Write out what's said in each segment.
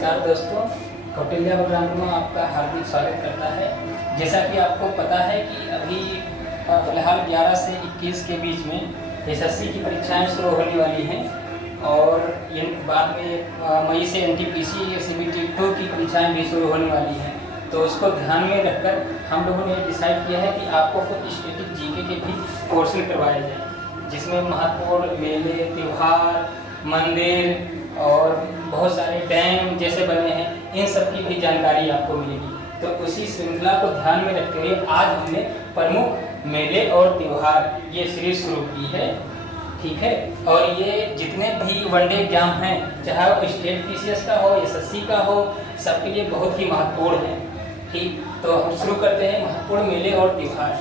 नमस्कार दोस्तों, कौटिल्य प्रोग्राम में आपका हार्दिक स्वागत करता है। जैसा कि आपको पता है कि अभी फ़िलहाल 11 से 21 के बीच में एसएससी की परीक्षाएं शुरू होने वाली हैं और ये बाद में मई से एनटीपीसी सीबीटी 2 की परीक्षाएं भी शुरू होने वाली हैं। तो उसको ध्यान में रखकर हम लोगों ने डिसाइड किया है कि आपको कुछ स्टैटिक जीके के भी पोर्शन करवाए जाएँ, जिसमें महत्वपूर्ण मेले, त्यौहार, मंदिर और बहुत सारे डैम जैसे बने हैं, इन सब की भी जानकारी आपको मिलेगी। तो उसी श्रृंखला को ध्यान में रखते हुए आज हमने प्रमुख मेले और त्यौहार ये सीरीज शुरू की है, ठीक है। और ये जितने भी वनडे एग्जाम हैं, चाहे वो स्टेट पीसीएस का हो, एसएससी का हो, सबके लिए बहुत ही महत्वपूर्ण है, ठीक। तो हम शुरू करते हैं महत्वपूर्ण मेले और त्यौहार।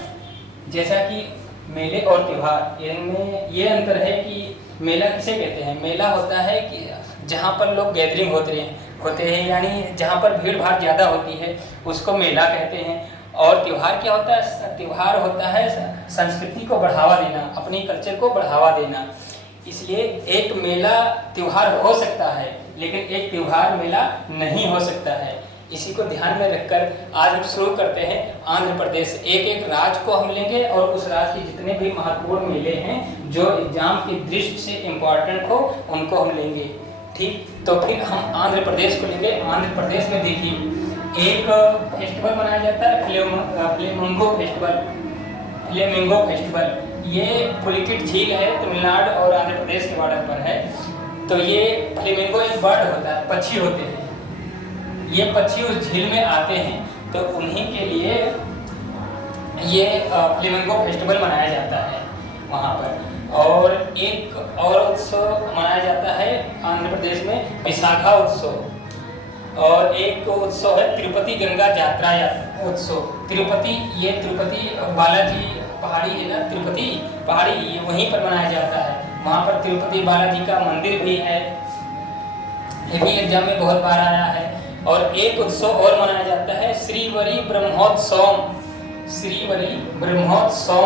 जैसा कि मेले और त्यौहार इनमें ये अंतर है कि मेला किसे कहते हैं। मेला होता है कि जहाँ पर लोग गैदरिंग होते हैं यानी जहाँ पर भीड़ भाड़ ज़्यादा होती है, उसको मेला कहते हैं। और त्यौहार क्या होता है? त्यौहार होता है संस्कृति को बढ़ावा देना, अपनी कल्चर को बढ़ावा देना। इसलिए एक मेला त्यौहार हो सकता है, लेकिन एक त्यौहार मेला नहीं हो सकता है। इसी को ध्यान में रखकर आज हम शुरू करते हैं आंध्र प्रदेश। एक एक राज्य को हम लेंगे और उस राज्य के जितने भी महत्वपूर्ण मेले हैं जो एग्जाम की दृष्टि से इम्पोर्टेंट हो, उनको हम लेंगे, ठीक। तो फिर हम आंध्र प्रदेश को लेंगे। आंध्र प्रदेश में देखिए एक फेस्टिवल मनाया जाता है, फ्लेमिंगो फेस्टिवल। ये पुलिकेट झील है, तमिलनाडु और आंध्र प्रदेश के बॉर्डर पर है। तो ये फ्लेमिंगो एक बर्ड होता है, पक्षी होते हैं। ये पक्षी उस झील में आते हैं, तो उन्हीं के लिए ये फ्लेमिंगो फेस्टिवल मनाया जाता है वहाँ पर। और एक और उत्सव मनाया जाता है आंध्र प्रदेश में, विशाखा उत्सव। और एक उत्सव है तिरुपति गंगा यात्रा उत्सव। तिरुपति बालाजी पहाड़ी है ना, तिरुपति पहाड़ी, ये वहीं पर मनाया जाता है। वहाँ पर तिरुपति बालाजी का मंदिर भी है, ये भी एग्जाम में बहुत बार आया है। और एक उत्सव और मनाया जाता है श्रीवरी ब्रह्मोत्सव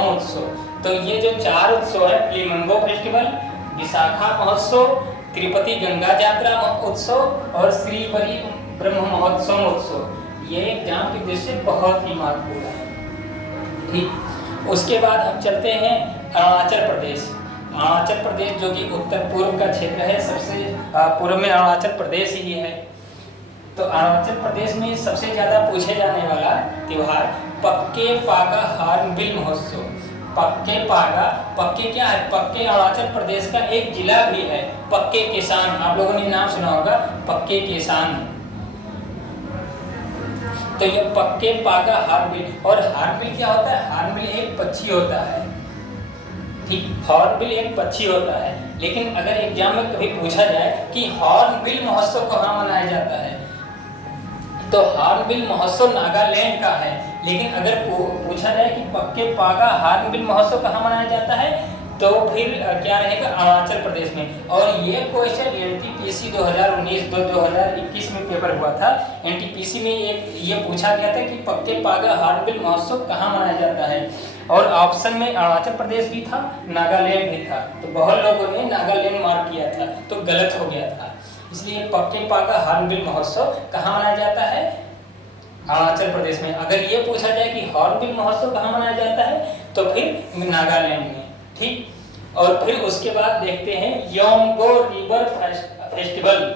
उत्सव। तो ये जो 4 उत्सव है, फ्लेमिंगो फेस्टिवल, विशाखा महोत्सव, तिरुपति गंगा यात्रा उत्सव और श्रीवरी ब्रह्म महोत्सव उत्सव, ये एग्जाम की दृष्टि से बहुत ही महत्वपूर्ण है, ठीक। उसके बाद हम चलते हैं अरुणाचल प्रदेश। अरुणाचल प्रदेश जो कि उत्तर पूर्व का क्षेत्र है, सबसे पूर्व में अरुणाचल प्रदेश ही है। तो अरुणाचल प्रदेश में सबसे ज़्यादा पूछे जाने वाला त्यौहार पक्के पागा हॉर्नबिल महोत्सव। पक्के क्या है? पक्के अरुणाचल प्रदेश का एक जिला भी है, पक्के केसान। आप लोगों ने नाम सुना होगा, पक्के केसान। तो ये पक्के पागा हॉर्नबिल। और हॉर्नबिल क्या होता है? हॉर्नबिल एक पक्षी होता है, ठीक। हॉर्नबिल एक पक्षी होता है। लेकिन अगर एग्जाम में कभी पूछा जाए कि हॉर्नबिल महोत्सव कहाँ मनाया जाता है, तो हॉर्नबिल महोत्सव नागालैंड का है। लेकिन अगर पूछा जाए कि पक्के पागा हॉर्नबिल महोत्सव कहाँ मनाया जाता है, तो फिर क्या रहेगा? अरुणाचल प्रदेश में। और ये क्वेश्चन एनटीपीसी 2019-2021 में पेपर हुआ था। एनटीपीसी में ये पूछा गया था कि पक्के पागा हॉर्नबिल महोत्सव कहाँ मनाया जाता है, और ऑप्शन में अरुणाचल प्रदेश भी था, नागालैंड भी था। तो बहुत लोगों ने नागालैंड मार्क किया था, तो गलत हो गया था। इसलिए पक्के पागा हॉर्नबिल महोत्सव कहाँ मनाया जाता है? अरुणाचल प्रदेश में। अगर ये पूछा जाए कि हॉर्नबिल महोत्सव कहाँ मनाया जाता है, तो फिर नागालैंड में, ठीक। और फिर उसके बाद देखते हैं योमगो रिवर फेस्टिवल।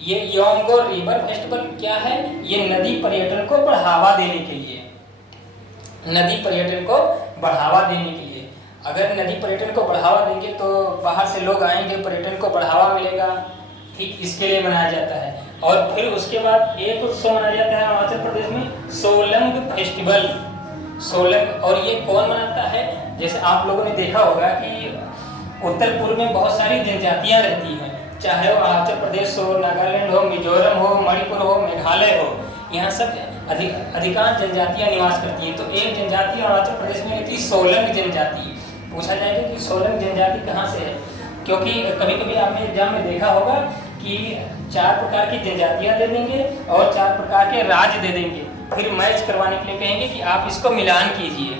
ये योमगो रिवर फेस्टिवल क्या है? ये नदी पर्यटन को बढ़ावा देने के लिए, अगर नदी पर्यटन को बढ़ावा देंगे तो बाहर से लोग आएंगे, पर्यटन को बढ़ावा मिलेगा, ठीक। इसके लिए मनाया जाता है। और फिर उसके बाद एक उत्सव मनाया जाता है अरुणाचल प्रदेश में, सोलंग फेस्टिवल। और ये कौन मनाता है? जैसे आप लोगों ने देखा होगा कि उत्तर पूर्व में बहुत सारी जनजातियां रहती हैं, चाहे वो अरुणाचल प्रदेश हो, नागालैंड हो, मिजोरम हो, मणिपुर हो, मेघालय हो, यहाँ सब अधिकांश जनजातियां निवास करती हैं। तो एक जनजाति अरुणाचल प्रदेश में रहती है, सोलंग जनजाति। पूछा जाएगा कि सोलंग जनजाति कहाँ से है, क्योंकि कभी कभी आपने एग्जाम में देखा होगा कि 4 प्रकार की जनजातियां दे देंगे और 4 प्रकार के राज्य दे देंगे, फिर मैच करवाने के लिए कहेंगे कि आप इसको मिलान कीजिए,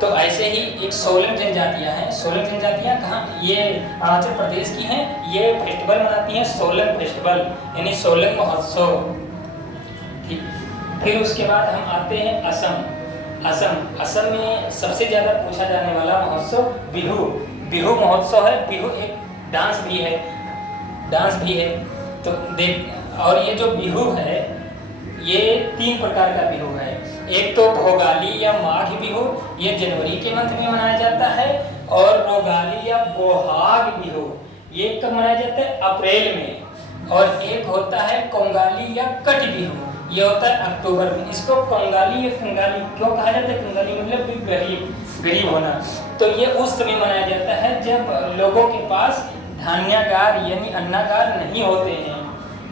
तो ऐसे ही एक सोलंग जनजातियां हैं। सोलंग जनजातियां कहाँ, ये अरुणाचल प्रदेश की हैं। ये फेस्टिवल मनाती हैं सोलंग फेस्टिवल, यानी सोलंग महोत्सव। ठीक, फिर उसके बाद हम आते हैं असम। असम में सबसे ज़्यादा पूछा जाने वाला महोत्सव बिहू महोत्सव है। बिहू एक डांस भी है। तो देख, और ये जो बिहू है ये 3 प्रकार का बिहू है। एक तो भोगाली या माघ बिहू, ये जनवरी के मंथ में मनाया जाता है। और रोगाली या बोहाग बिहू, ये कब मनाया जाता है, अप्रैल में। और एक होता है कोंगाली या कट बिहू, ये होता है अक्टूबर में। इसको कोंगाली या कंगाली क्यों कहा जाता है, कंगाली मतलब गरीब होना। तो ये उस समय मनाया जाता है जब लोगों के पास धान्यागार यानी अन्नागार नहीं होते हैं,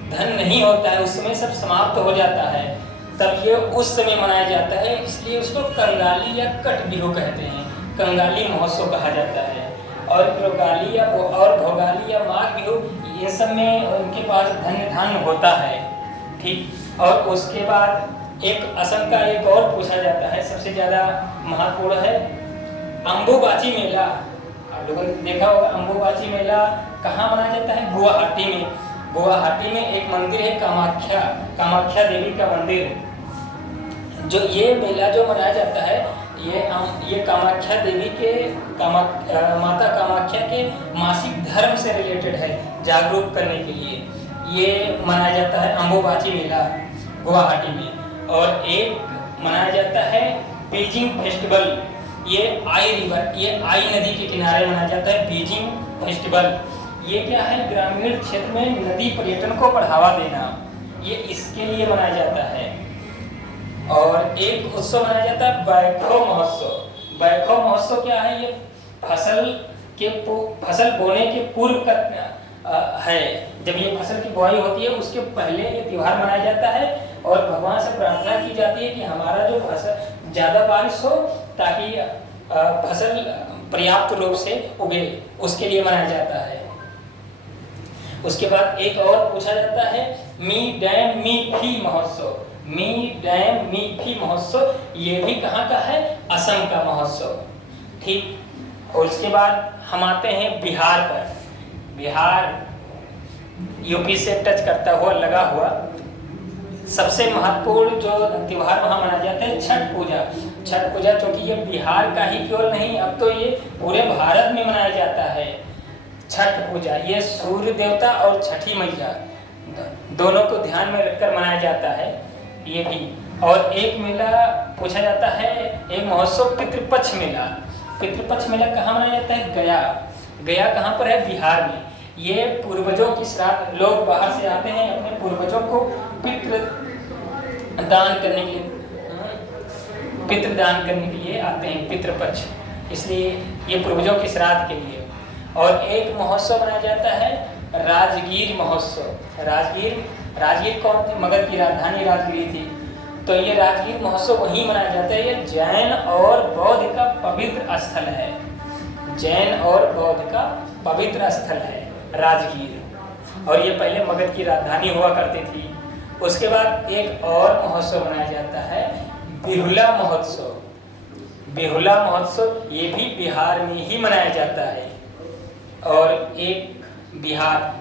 धन नहीं होता है, उस समय सब समाप्त हो जाता है, तब ये उस समय मनाया जाता है। इसलिए उसको कंगाली या कट बिहू कहते हैं, कंगाली महोत्सव कहा जाता है। और रोगाली या और भोगाली या माघ बिहू, ये सब में उनके पास धन होता है। ठीक, और उसके बाद एक असम का एक और पूछा जाता है, सबसे ज़्यादा महत्वपूर्ण है अम्बुबाची मेला। आप लोगों ने देखा होगा अम्बुबाची मेला कहाँ मनाया जाता है, गुवाहाटी में। गुवाहाटी में एक मंदिर है कामाख्या देवी का मंदिर। जो ये मेला जो मनाया जाता है ये कामाख्या देवी के माता कामाख्या के मासिक धर्म से रिलेटेड है, जागरूक करने के लिए ये मनाया जाता है अम्बुबाची मेला गुवाहाटी में। और एक मनाया जाता है बीजिंग फेस्टिवल, ये आई नदी के किनारे मनाया जाता है बीजिंग फेस्टिवल। ये क्या है, ग्रामीण क्षेत्र में नदी पर्यटन को बढ़ावा देना, ये इसके लिए मनाया जाता है। और एक उत्सव मनाया जाता है बैखो महोत्सव। बैखो महोत्सव क्या है, ये फसल बोने के पूर्व का है। जब ये फसल की बुआई होती है उसके पहले ये त्योहार मनाया जाता है और भगवान से प्रार्थना की जाती है कि हमारा जो फसल ज़्यादा बारिश हो ताकि फसल पर्याप्त रूप से उगे, उसके लिए मनाया जाता है। उसके बाद एक और पूछा जाता है मी डैम मी फी महोत्सव, ये भी कहाँ का है, असम का महोत्सव। ठीक, और उसके बाद हम आते हैं बिहार पर। बिहार यूपी से टच करता हुआ लगा हुआ सबसे महत्वपूर्ण जो त्योहार वहाँ मनाया जाता है छठ पूजा क्योंकि ये बिहार का ही केवल नहीं, अब तो ये पूरे भारत में मनाया जाता है। छठ पूजा ये सूर्य देवता और छठी मैया दोनों को ध्यान में रखकर मनाया जाता है ये भी। और एक मेला पूछा जाता है, एक महोत्सव पितृपक्ष मेला कहाँ मनाया जाता है, गया कहाँ पर है, बिहार में। ये पूर्वजों की श्राद्ध, लोग बाहर से आते हैं अपने पूर्वजों को पितृदान करने के लिए आते हैं, पितृपक्ष, इसलिए ये पूर्वजों की श्राद्ध के लिए। और एक महोत्सव मनाया जाता है राजगीर महोत्सव। राजगीर कौन थी, मगध की राजधानी राजगीर थी, तो ये राजगीर महोत्सव वहीं मनाया जाता है। ये जैन और बौद्ध का पवित्र स्थल है, राजगीर। और ये पहले मगध की राजधानी हुआ करती थी। उसके बाद एक और महोत्सव मनाया जाता है बिहुला महोत्सव, ये भी बिहार में ही मनाया जाता है। और एक बिहार,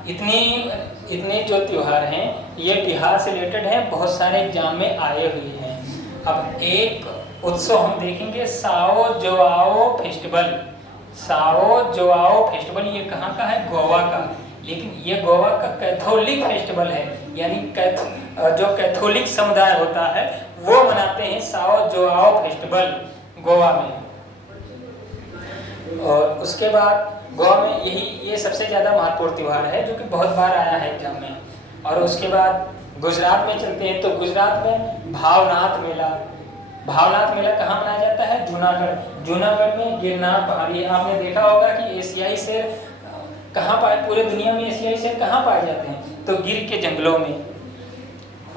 इतने जो त्योहार हैं ये बिहार से रिलेटेड हैं, बहुत सारे एग्जाम में आए हुए हैं। अब एक उत्सव हम देखेंगे साओ जोआओ फेस्टिवल, ये कहाँ का है, गोवा का। लेकिन ये गोवा का कैथोलिक फेस्टिवल है, यानी जो कैथोलिक समुदाय होता है वो मनाते हैं साओ जोआओ फेस्टिवल गोवा में। और उसके बाद गोवा में ये सबसे ज़्यादा महत्वपूर्ण त्यौहार है जो कि बहुत बार आया है एग्जाम में। और उसके बाद गुजरात में चलते हैं, तो गुजरात में भावनाथ मेला कहाँ मनाया जाता है, जूनागढ़ में गिरनार पहाड़ी। आपने देखा होगा कि एशियाई शेर कहाँ पाए, पूरे दुनिया में एशियाई शेर कहाँ पाए जाते हैं, तो गिर के जंगलों में।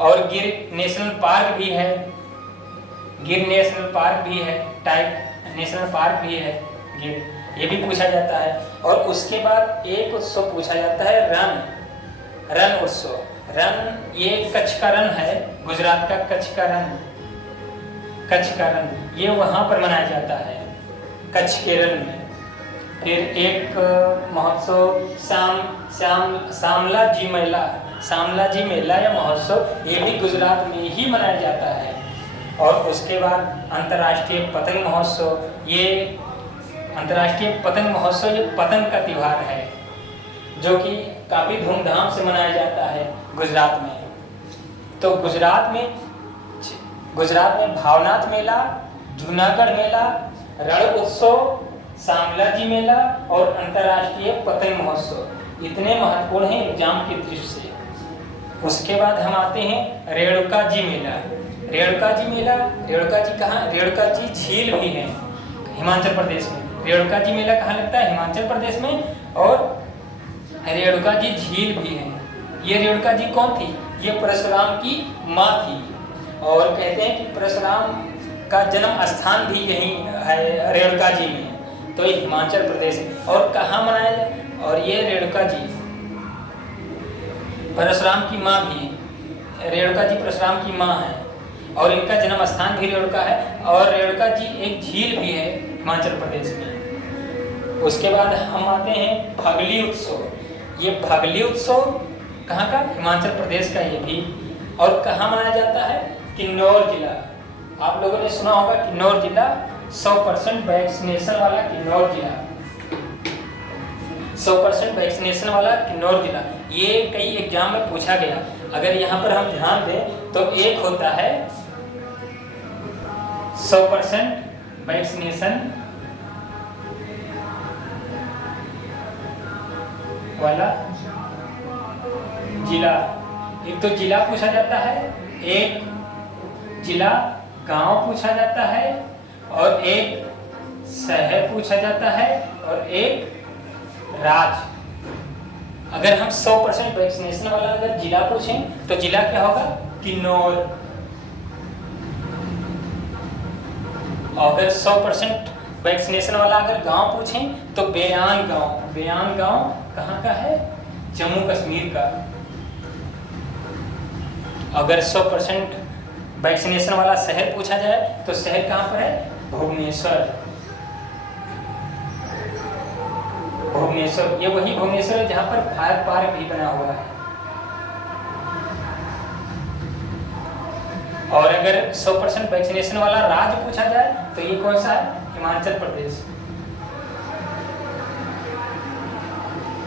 और गिर नेशनल पार्क भी है, टाइप नेशनल पार्क भी है गिर, ये भी पूछा जाता है। और उसके बाद एक उत्सव पूछा जाता है रण उत्सव। ये कच्छ का रण है, गुजरात का कच्छ का रण, ये वहाँ पर मनाया जाता है। कच्छ केरल में। फिर एक महोत्सव शामला जी मेला या महोत्सव, ये भी गुजरात में ही मनाया जाता है। और उसके बाद अंतर्राष्ट्रीय पतंग महोत्सव, ये अंतर्राष्ट्रीय पतंग महोत्सव ये पतंग का त्यौहार है जो कि काफ़ी धूमधाम से मनाया जाता है गुजरात में। तो गुजरात में भावनाथ मेला, जूनागढ़ मेला, रण उत्सव, शामला जी मेला और अंतर्राष्ट्रीय पतंग महोत्सव इतने महत्वपूर्ण हैं एग्जाम की दृष्टि से। उसके बाद हम आते हैं रेणुका जी मेला। रेणुका जी कहाँ? रेणुका जी झील भी है हिमाचल प्रदेश में। रेणुका जी मेला कहाँ लगता है? हिमाचल प्रदेश में। और रेणुका जी झील भी है। ये रेणुका जी कौन थी? ये परशुराम की माँ थी। और कहते हैं कि परशुराम का जन्म स्थान भी यही है रेणुका जी में, तो ये हिमाचल प्रदेश में। और कहाँ मनाया जाए? और ये रेणुका जी परशुराम की माँ भी है। रेणुका जी परशुराम की माँ है और इनका जन्म स्थान भी रेणुका है। और रेणुका जी एक झील भी है हिमाचल प्रदेश में। उसके बाद हम आते हैं फागली उत्सव। ये फागली उत्सव कहाँ का? हिमाचल प्रदेश का ये भी। और कहाँ मनाया जाता है? किन्नौर जिला। आप लोगों ने सुना होगा किन्नौर जिला, 100% वैक्सीनेशन वाला किन्नौर जिला, 100% वैक्सीनेशन वाला किन्नौर जिला। ये कई एग्जाम में पूछा गया। अगर यहाँ पर हम ध्यान दें तो एक होता है 100% वैक्सीनेशन वाला जिला, एक तो जिला पूछा जाता है, एक जिला गांव पूछा जाता है, और एक शहर पूछा जाता है, और एक राज्य। अगर हम 100% वैक्सीनेशन वाला अगर जिला पूछें तो जिला क्या होगा? किन्नौर। अगर 100% वैक्सीनेशन वाला अगर गांव पूछें तो बेयान गांव। बेयान गांव कहाँ का है? जम्मू कश्मीर का। अगर 100% वैक्सीनेशन वाला शहर पूछा जाए तो शहर कहाँ पर है? भुवनेश्वर। भुवनेश्वर, ये वही भुवनेश्वर है जहाँ पर फायर पार्क भी बना हुआ है। और अगर 100% वैक्सीनेशन वाला राज्य पूछा जाए तो ये कौन सा है? हिमाचल प्रदेश।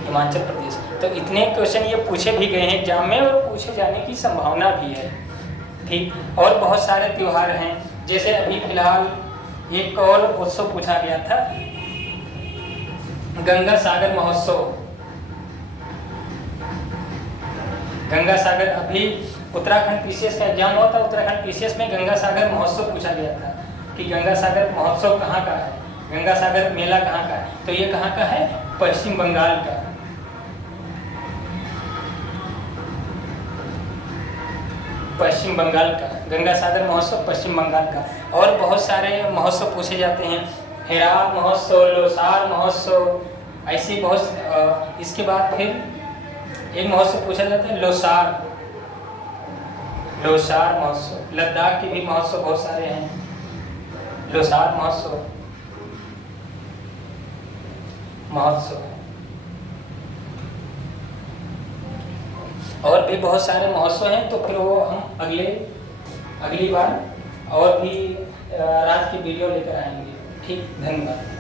हिमाचल प्रदेश। तो इतने क्वेश्चन ये पूछे भी गए हैं एग्जाम में और पूछे जाने की संभावना भी है। ठीक। और बहुत सारे त्योहार हैं, जैसे अभी फिलहाल एक और उत्सव पूछा गया था, गंगा सागर महोत्सव। गंगा सागर, अभी उत्तराखंड पीसीएस का एग्जाम हुआ था, उत्तराखंड पीसीएस में गंगा सागर महोत्सव पूछा गया था कि गंगा सागर महोत्सव कहाँ का है, गंगा सागर मेला कहाँ का है। तो ये कहाँ का है? पश्चिम बंगाल का। पश्चिम बंगाल का गंगा सागर महोत्सव पश्चिम बंगाल का। और बहुत सारे महोत्सव पूछे जाते हैं, हेराब महोत्सव, लोसार महोत्सव, ऐसे बहुत। इसके बाद फिर एक महोत्सव पूछा जाता है लोसार महोत्सव। लद्दाख के भी महोत्सव बहुत सारे हैं। लोसार महोत्सव और भी बहुत सारे महोत्सव हैं। तो फिर वो हम अगली बार और भी रात की वीडियो लेकर आएंगे। ठीक, धन्यवाद।